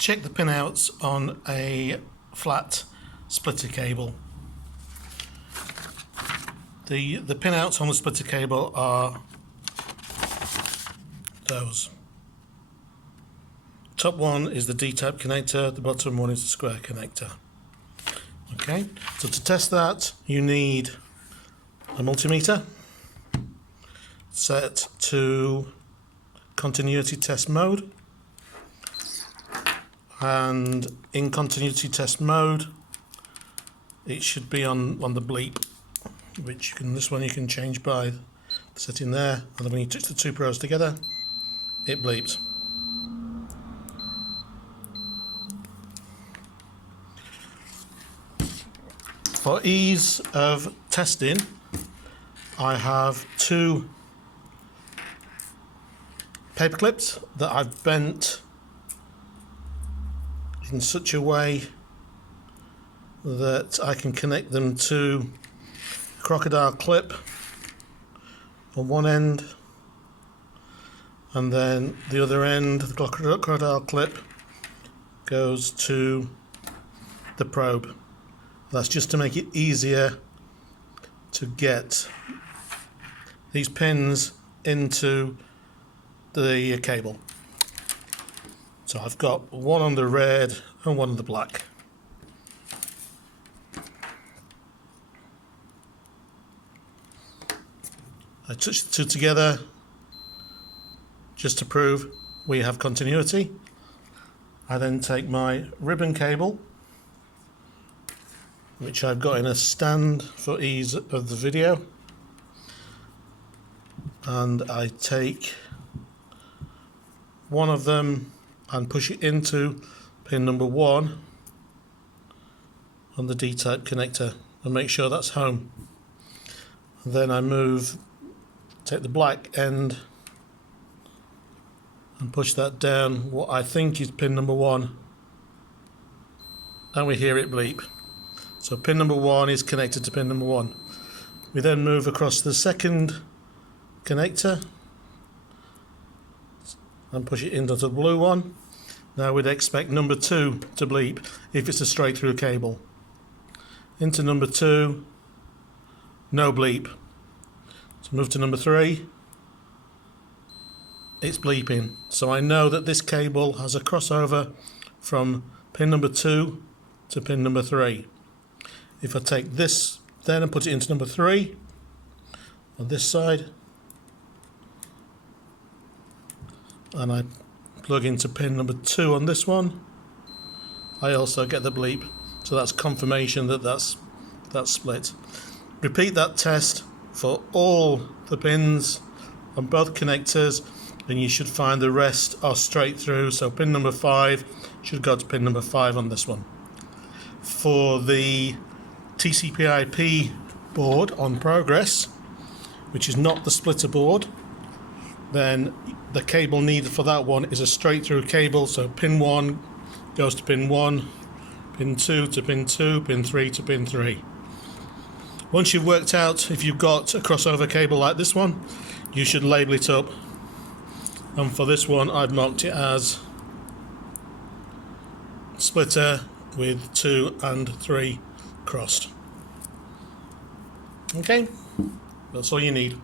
check the pinouts on a flat splitter cable. The pinouts on the splitter cable are those. Top one is the D-type connector, the bottom one is the square connector. Okay, so to test that you need a multimeter set to continuity test mode, and in continuity test mode it should be on the bleep, which this one you can change by the setting there, and then when you touch the two pros together it bleeps. For ease of testing, I have two paper clips that I've bent in such a way that I can connect them to a crocodile clip on one end, and then the other end, the crocodile clip, goes to the probe. That's just to make it easier to get these pins into the cable. So I've got one on the red and one on the black. I touch the two together just to prove we have continuity. I then take my ribbon cable, which I've got in a stand for ease of the video, and I take one of them and push it into pin number 1 on the D-type connector and make sure that's home. And then I take the black end and push that down what I think is pin number 1, and we hear it bleep. So pin number 1 is connected to pin number 1. We then move across the second connector and push it into the blue one. Now we'd expect number 2 to bleep if it's a straight through cable. Into number 2, no bleep. So move to number 3, it's bleeping. So I know that this cable has a crossover from pin number 2 to pin number 3. If I take this then and put it into number 3 on this side, and I plug into pin number 2 on this one, I also get the bleep. So that's confirmation that that's split. Repeat that test for all the pins on both connectors, and you should find the rest are straight through. So pin number 5 should go to pin number 5 on this one. For the TCP IP board on Progress, which is not the splitter board, then the cable needed for that one is a straight through cable. So pin 1 goes to pin 1, pin 2 to pin 2, pin 3 to pin 3. Once you've worked out if you've got a crossover cable like this one, you should label it up, and for this one I've marked it as splitter with 2 and 3 crossed. Okay, that's all you need.